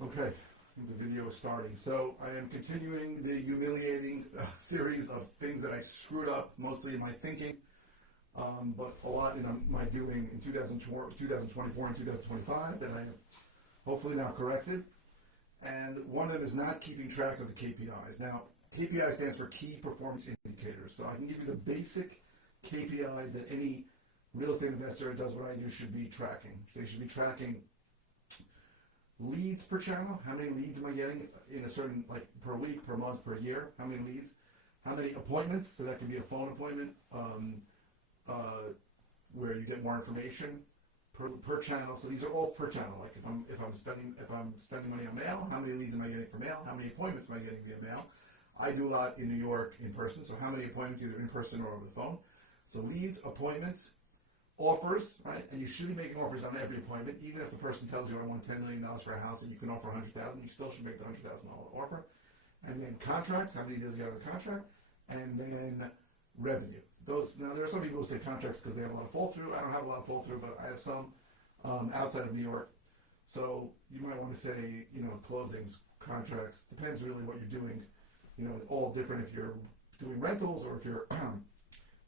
Okay, the video is starting. So I am continuing the humiliating series of things that I screwed up, mostly in my thinking, but a lot in my doing in 2024 and 2025 that I have hopefully now corrected. And one of them is not keeping track of the KPIs. Now, KPI stands for Key Performance Indicators. So I can give you the basic KPIs that any real estate investor that does what I do should be tracking. They should be tracking leads per channel. How many leads am I getting in a certain, like per week, per month, per year? How many leads? How many appointments? So that can be a phone appointment where you get more information per channel. So these are all per channel. Like if I'm spending money on mail, how many leads am I getting for mail? How many appointments am I getting via mail? I do a lot in New York in person. So how many appointments either in person or over the phone? So leads, appointments, offers, right? And you should be making offers on every appointment, even if the person tells you I want $10 million for a house and you can offer $100,000, you still should make the $100,000 offer. And then contracts, how many deals you have in a contract, and then revenue. Now there are some people who say contracts because they have a lot of fall through. I don't have a lot of fall through, but I have some outside of New York. So you might want to say, closings, contracts, depends really what you're doing. All different if you're doing rentals or if you're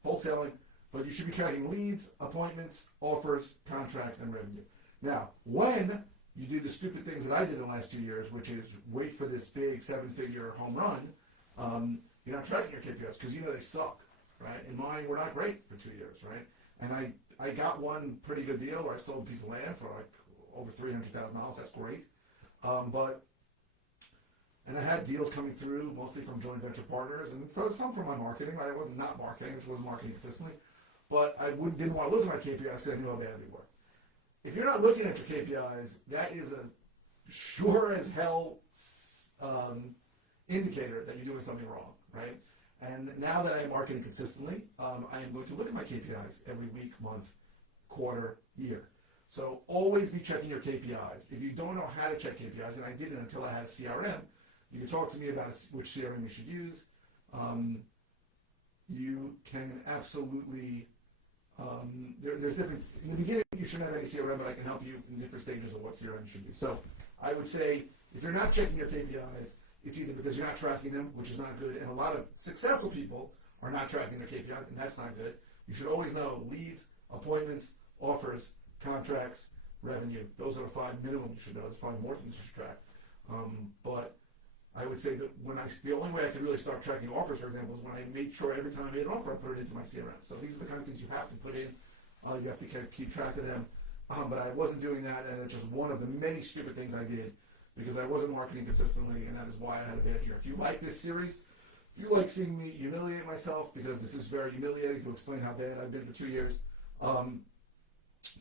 wholesaling. But you should be tracking leads, appointments, offers, contracts, and revenue. Now, when you do the stupid things that I did in the last 2 years, which is wait for this big 7-figure home run, you're not tracking your KPIs because they suck, right? And mine were not great for 2 years, right? And I got one pretty good deal where I sold a piece of land for like over $300,000. That's great. And I had deals coming through, mostly from joint venture partners, and some from my marketing, right? I wasn't not marketing, which wasn't marketing consistently. But I didn't want to look at my KPIs because I knew how bad they were. If you're not looking at your KPIs, that is a sure as hell indicator that you're doing something wrong, right? And now that I'm marketing consistently, I am going to look at my KPIs every week, month, quarter, year. So always be checking your KPIs. If you don't know how to check KPIs, and I didn't until I had a CRM, you can talk to me about which CRM you should use. You can absolutely... there's different, in the beginning you shouldn't have any CRM, but I can help you in different stages of what CRM you should use. So I would say if you're not checking your KPIs, it's either because you're not tracking them, which is not good, and a lot of successful people are not tracking their KPIs, and that's not good. You should always know leads, appointments, offers, contracts, revenue. Those are the 5 minimum you should know. There's probably more things you should track. But I would say that the only way I could really start tracking offers, for example, is when I made sure every time I made an offer, I put it into my CRM. So these are the kinds of things you have to put in. You have to keep track of them. But I wasn't doing that, and it's just one of the many stupid things I did because I wasn't marketing consistently, and that is why I had a bad year. If you like this series, if you like seeing me humiliate myself, because this is very humiliating to explain how bad I've been for 2 years,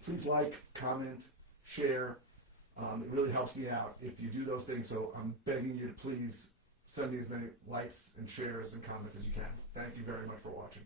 please like, comment, share. It really helps me out if you do those things, so I'm begging you to please send me as many likes and shares and comments as you can. Thank you very much for watching.